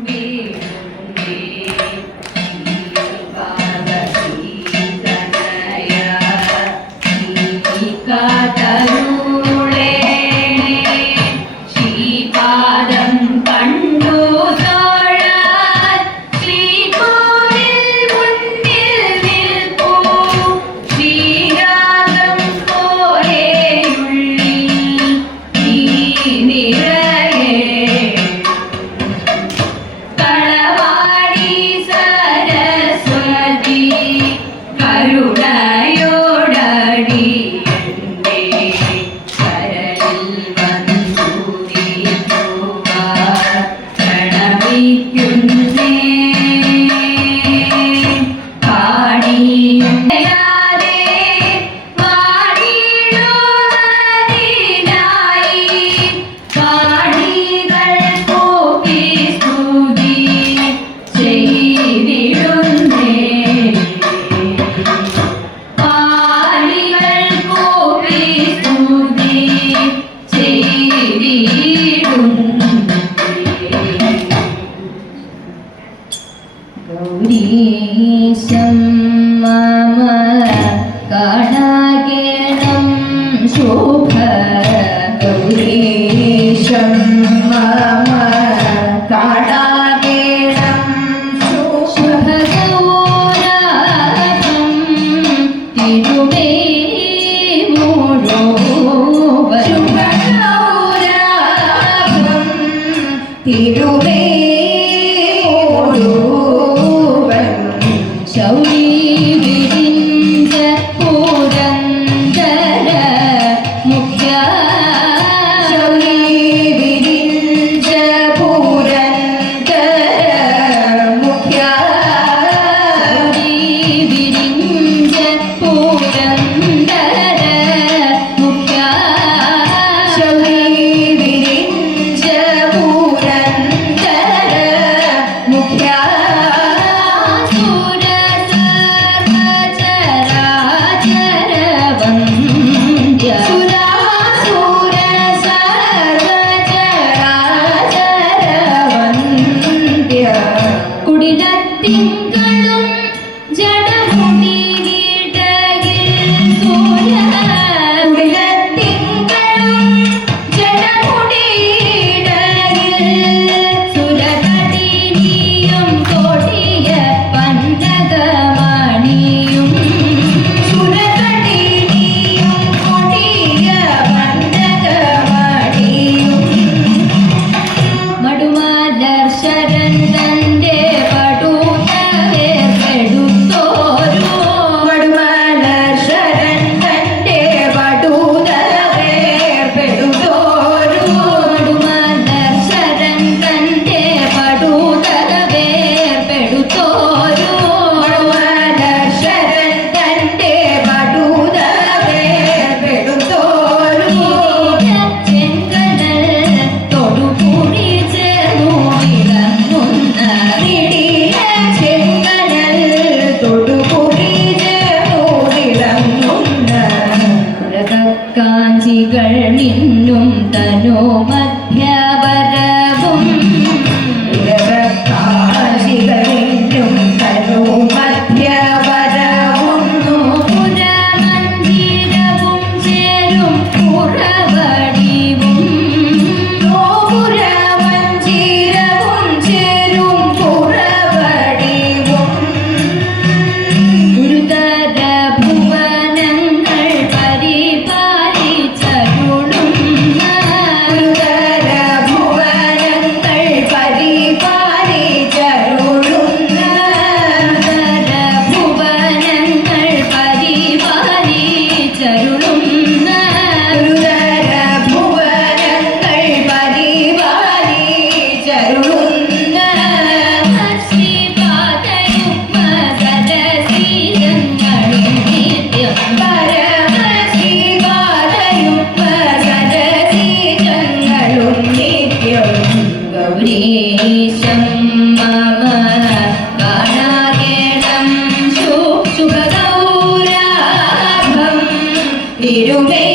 be, be. Gowreesham മമ കണാകേണം ശോഭ ഗൗരീശം മമ കണാകേണം ശോഭ ഗൗരാകം തിരുവേ മൂഴോ തിരുമേ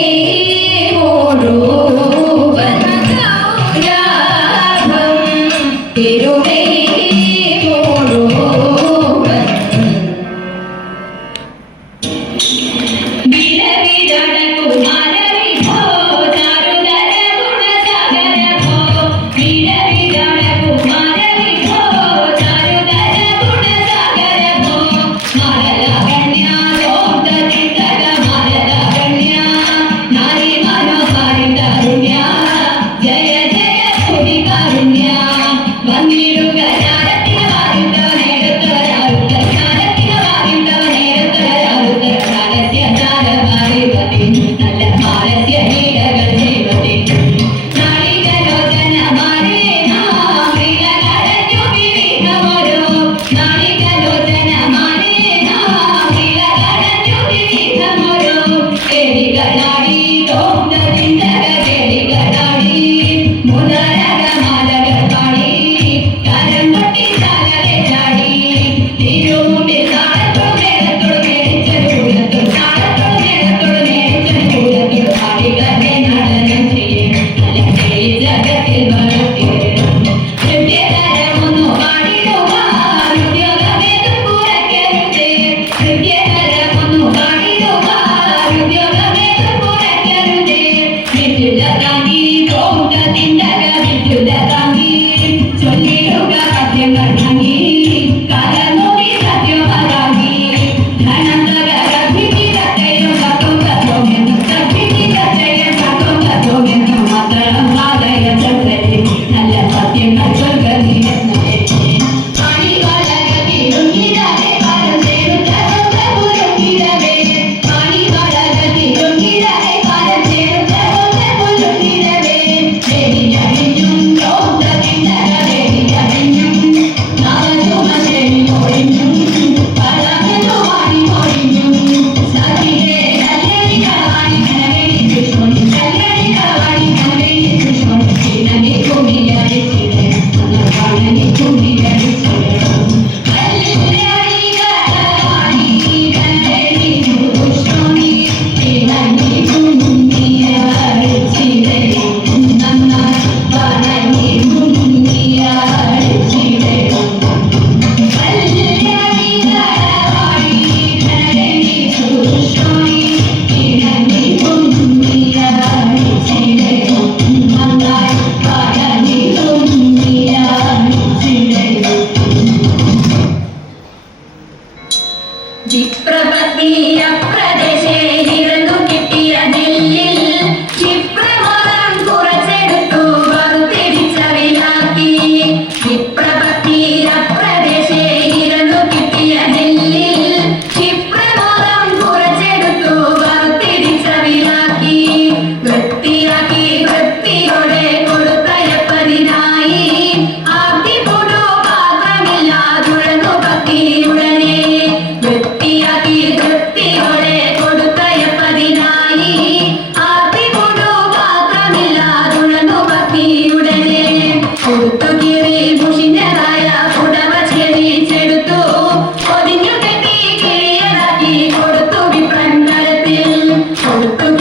Thank you.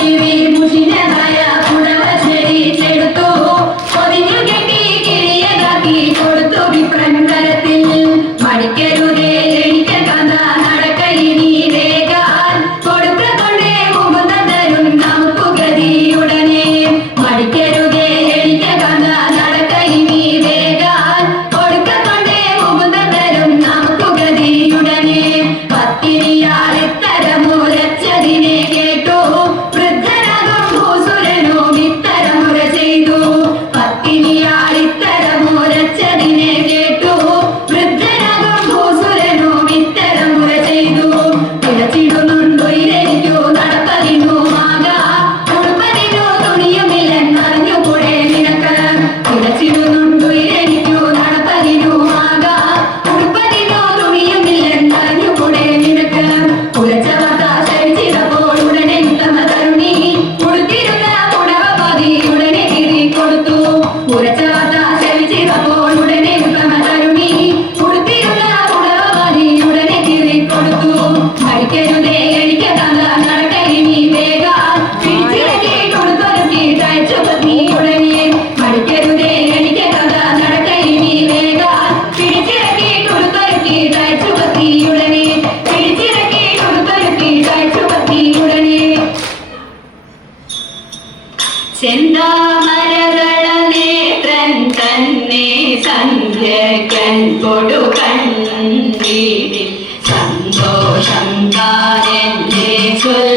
চলে